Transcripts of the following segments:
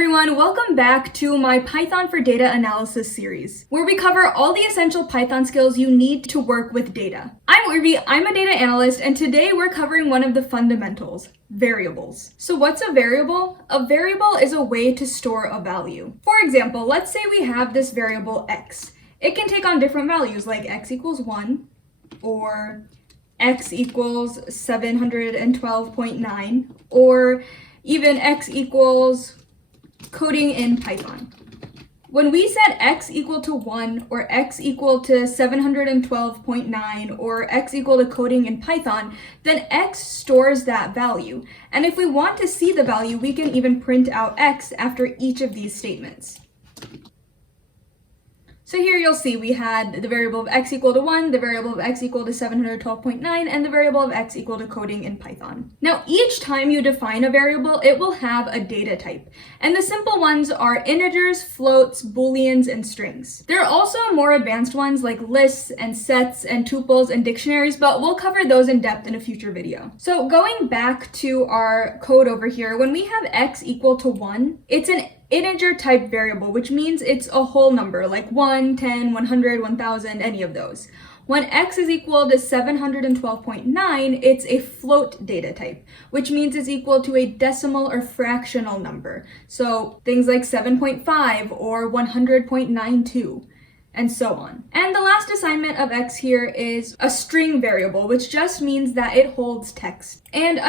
everyone, welcome back to my Python for Data Analysis series, where we cover all the essential Python skills you need to work with data. I'm Urvi, I'm a data analyst, and today we're covering one of the fundamentals, variables. So what's a variable? A variable is a way to store a value. For example, let's say we have this variable x. It can take on different values like x equals 1 or x equals 712.9 or even x equals coding in Python. When we set x equal to 1 or x equal to 712.9 or x equal to coding in Python, then x stores that value. And if we want to see the value, we can even print out x after each of these statements. So here you'll see we had the variable of x equal to 1, the variable of x equal to 712.9, and the variable of x equal to coding in Python. Now each time you define a variable, it will have a data type. And the simple ones are integers, floats, booleans, and strings. There are also more advanced ones like lists and sets and tuples and dictionaries, but we'll cover those in depth in a future video. So going back to our code over here, when we have x equal to 1, it's an integer type variable, which means it's a whole number like 1, 10, 100, 1000, any of those. When x is equal to 712.9, it's a float data type, which means it's equal to a decimal or fractional number. So things like 7.5 or 100.92. and so on. And the last assignment of x here is a string variable, which just means that it holds text. And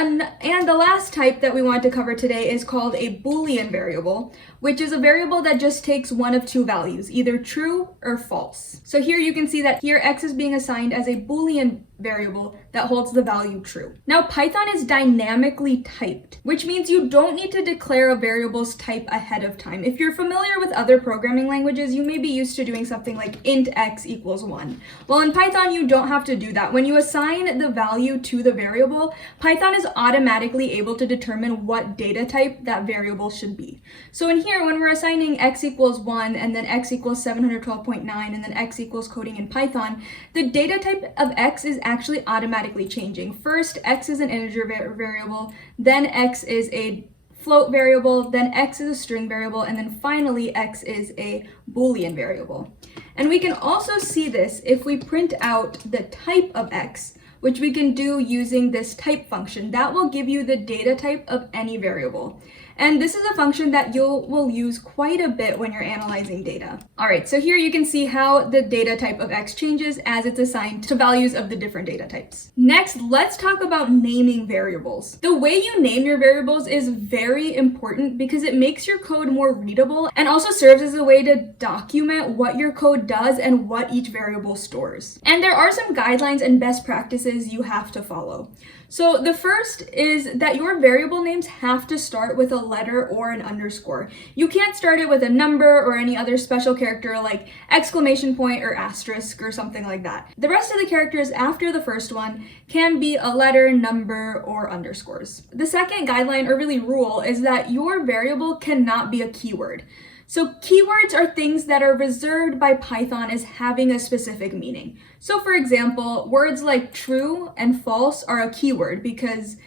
the last type that we want to cover today is called a Boolean variable, which is a variable that just takes one of two values, either true or false. So here you can see that here x is being assigned as a Boolean variable that holds the value true. Now Python is dynamically typed, which means you don't need to declare a variable's type ahead of time. If you're familiar with other programming languages, you may be used to doing something like int x equals 1. Well, in Python, you don't have to do that. When you assign the value to the variable, Python is automatically able to determine what data type that variable should be. So in here, when we're assigning x equals 1 and then x equals 712.9 and then x equals coding in Python, the data type of x is actually automatically changing. First, x is an integer variable, then x is a float variable, then x is a string variable, and then finally x is a Boolean variable. And we can also see this if we print out the type of x, which we can do using this type function. That will give you the data type of any variable. And this is a function that will use quite a bit when you're analyzing data. All right, so here you can see how the data type of x changes as it's assigned to values of the different data types. Next, let's talk about naming variables. The way you name your variables is very important because it makes your code more readable and also serves as a way to document what your code does and what each variable stores. And there are some guidelines and best practices you have to follow. So the first is that your variable names have to start with a letter or an underscore. You can't start it with a number or any other special character like exclamation point or asterisk or something like that. The rest of the characters after the first one can be a letter, number, or underscores. The second guideline or really rule is that your variable cannot be a keyword. So keywords are things that are reserved by Python as having a specific meaning. So for example, words like true and false are a keyword because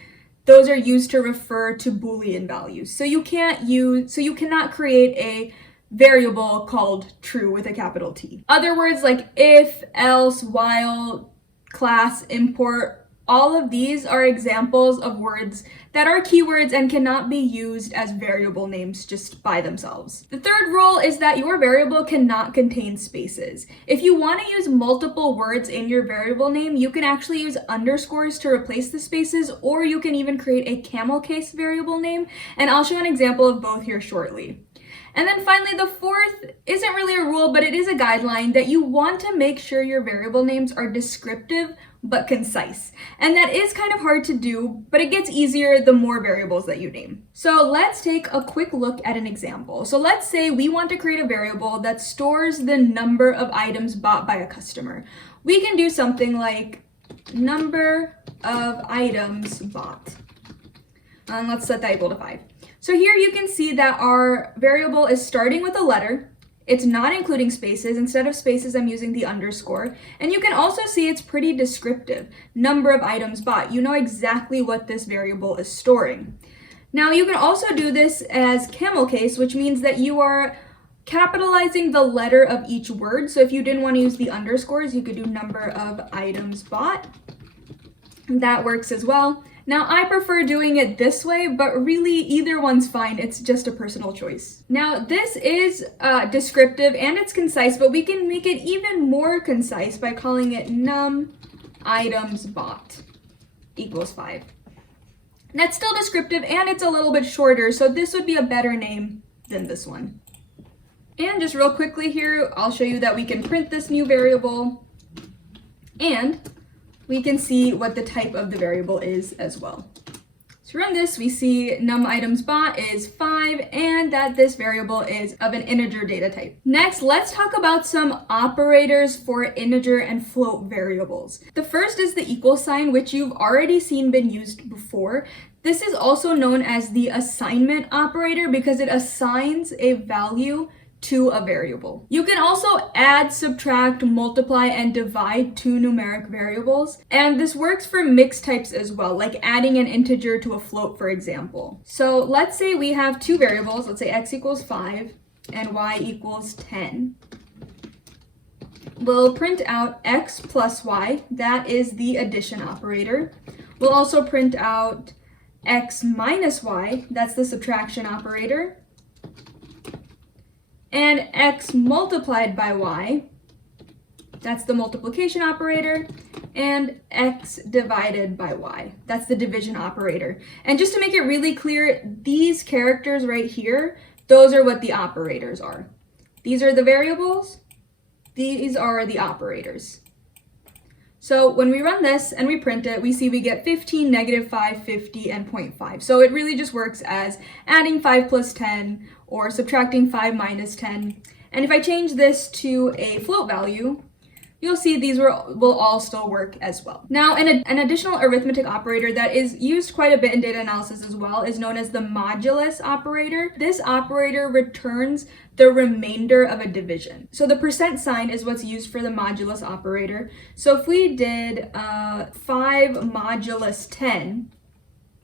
those are used to refer to Boolean values. So you cannot create a variable called true with a capital T. Other words like if, else, while, class, import, all of these are examples of words that are keywords and cannot be used as variable names just by themselves. The third rule is that your variable cannot contain spaces. If you want to use multiple words in your variable name, you can actually use underscores to replace the spaces, or you can even create a camel case variable name, and I'll show an example of both here shortly. And then finally, the fourth isn't really a rule, but it is a guideline that you want to make sure your variable names are descriptive but concise. And that is kind of hard to do, but it gets easier the more variables that you name. So let's take a quick look at an example. So let's say we want to create a variable that stores the number of items bought by a customer. We can do something like number of items bought. And let's set that equal to 5. So here you can see that our variable is starting with a letter. It's not including spaces. Instead of spaces, I'm using the underscore. And you can also see it's pretty descriptive. Number of items bought. You know exactly what this variable is storing. Now you can also do this as camel case, which means that you are capitalizing the letter of each word. So if you didn't want to use the underscores, you could do number of items bought. That works as well. Now I prefer doing it this way, but really either one's fine. It's just a personal choice. Now this is descriptive and it's concise, but we can make it even more concise by calling it num items bought equals 5. That's still descriptive and it's a little bit shorter, so this would be a better name than this one. And just real quickly here, I'll show you that we can print this new variable and we can see what the type of the variable is as well. So run this, we see num items bought is 5 and that this variable is of an integer data type. Next, let's talk about some operators for integer and float variables. The first is the equal sign, which you've already seen been used before. This is also known as the assignment operator because it assigns a value to a variable. You can also add, subtract, multiply, and divide two numeric variables. And this works for mixed types as well, like adding an integer to a float, for example. So let's say we have two variables. Let's say x equals 5 and y equals 10. We'll print out x plus y. That is the addition operator. We'll also print out x minus y. That's the subtraction operator. And x multiplied by y, that's the multiplication operator, and x divided by y, that's the division operator. And just to make it really clear, these characters right here, those are what the operators are. These are the variables, these are the operators. So when we run this and we print it, we see we get 15, -5, 50, and 0.5. So it really just works as adding 5 plus 10 or subtracting 5 minus 10. And if I change this to a float value, you'll see these will all still work as well. Now, an additional arithmetic operator that is used quite a bit in data analysis as well is known as the modulus operator. This operator returns the remainder of a division. So the percent sign is what's used for the modulus operator. So if we did 5 modulus 10,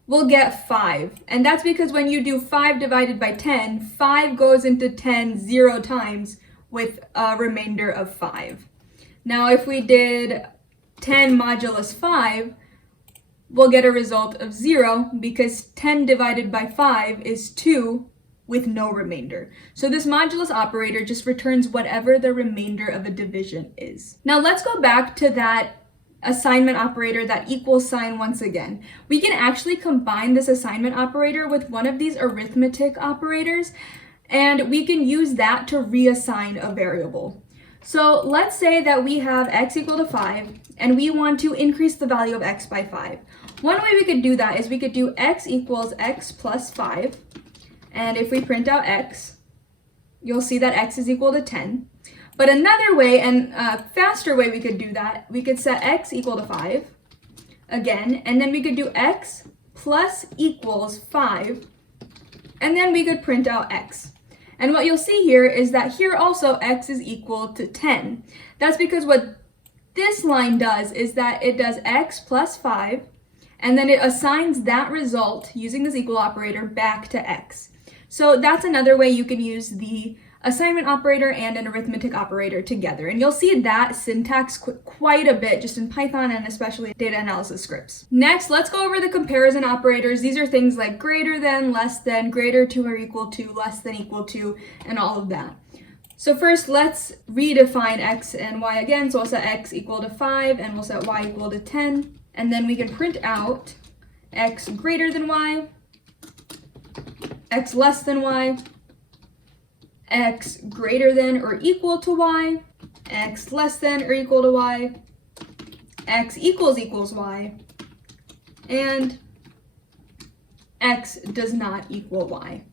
we'll get 5. And that's because when you do 5 divided by 10, 5 goes into 10 0 times with a remainder of 5. Now, if we did 10 modulus 5, we'll get a result of 0 because 10 divided by 5 is 2 with no remainder. So this modulus operator just returns whatever the remainder of a division is. Now let's go back to that assignment operator, that equal sign once again. We can actually combine this assignment operator with one of these arithmetic operators, and we can use that to reassign a variable. So let's say that we have x equal to 5 and we want to increase the value of x by 5. One way we could do that is we could do x equals x plus 5. And if we print out x, you'll see that x is equal to 10. But another way and a faster way we could do that, we could set x equal to 5 again, and then we could do x plus equals 5, and then we could print out x. And what you'll see here is that here also x is equal to 10. That's because what this line does is that it does x plus 5, and then it assigns that result using this equal operator back to x. So that's another way you can use the assignment operator and an arithmetic operator together. And you'll see that syntax quite a bit just in Python and especially data analysis scripts. Next, let's go over the comparison operators. These are things like greater than, less than, greater to or equal to, less than equal to, and all of that. So first, let's redefine x and y again. So we'll set x equal to 5 and we'll set y equal to 10. And then we can print out x greater than y, x less than y, x greater than or equal to y, x less than or equal to y, x equals y, and x does not equal y.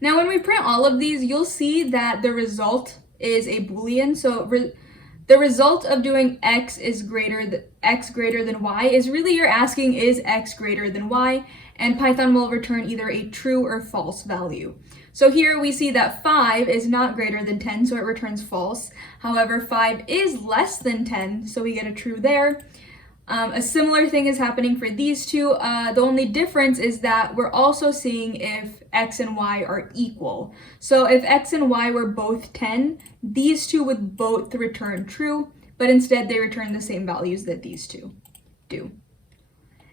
Now when we print all of these, you'll see that the result is a Boolean. So the result of doing x greater than y is really you're asking, is x greater than y? And Python will return either a true or false value. So here we see that 5 is not greater than 10, so it returns false. However, 5 is less than 10, so we get a true there. A similar thing is happening for these two. The only difference is that we're also seeing if x and y are equal. So if x and y were both 10, these two would both return true, but instead they return the same values that these two do.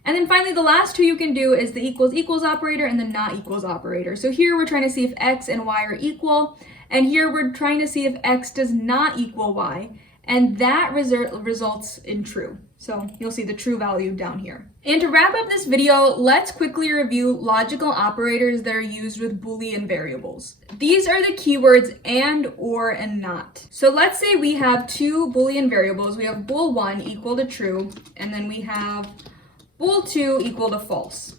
And then finally, the last two you can do is the equals equals operator and the not equals operator. So here we're trying to see if x and y are equal, and here we're trying to see if x does not equal y, and that results in true. So you'll see the true value down here. And to wrap up this video, let's quickly review logical operators that are used with Boolean variables. These are the keywords and, or, and not. So let's say we have two Boolean variables. We have bool1 equal to true, and then we have bool2 equal to false.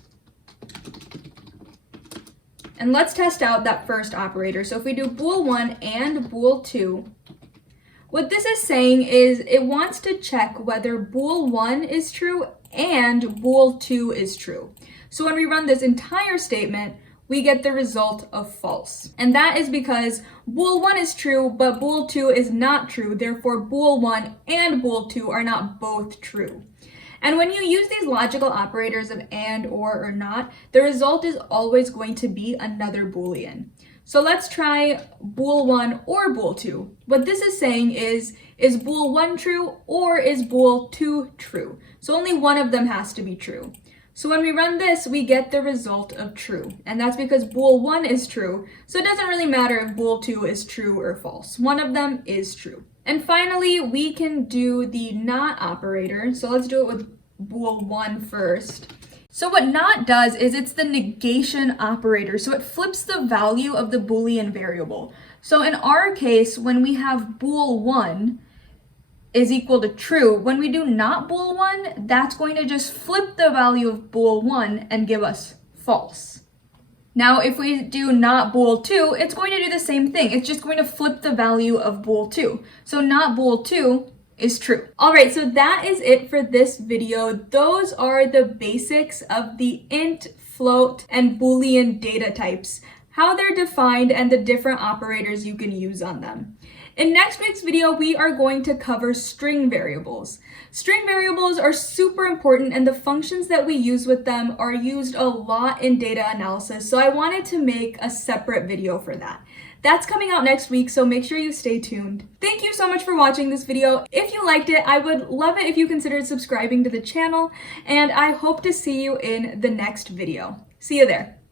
And let's test out that first operator. So if we do bool1 and bool2, what this is saying is it wants to check whether bool1 is true and bool2 is true. So when we run this entire statement, we get the result of false. And that is because bool1 is true, but bool2 is not true. Therefore, bool1 and bool2 are not both true. And when you use these logical operators of and, or not, the result is always going to be another Boolean. So let's try bool1 or bool2. What this is saying is bool1 true or is bool2 true? So only one of them has to be true. So when we run this, we get the result of true. And that's because bool1 is true. So it doesn't really matter if bool2 is true or false. One of them is true. And finally, we can do the not operator. So let's do it with bool1 first. So what not does is it's the negation operator. So it flips the value of the Boolean variable. So in our case, when we have bool1 is equal to true, when we do not bool1, that's going to just flip the value of bool1 and give us false. Now, if we do not bool2, it's going to do the same thing. It's just going to flip the value of bool2. So not bool2 is true. All right, so that is it for this video. Those are the basics of the int, float, and Boolean data types, how they're defined, and the different operators you can use on them. In next week's video, we are going to cover string variables. String variables are super important, and the functions that we use with them are used a lot in data analysis, so I wanted to make a separate video for that. That's coming out next week, so make sure you stay tuned. Thank you so much for watching this video. If you liked it, I would love it if you considered subscribing to the channel, and I hope to see you in the next video. See you there.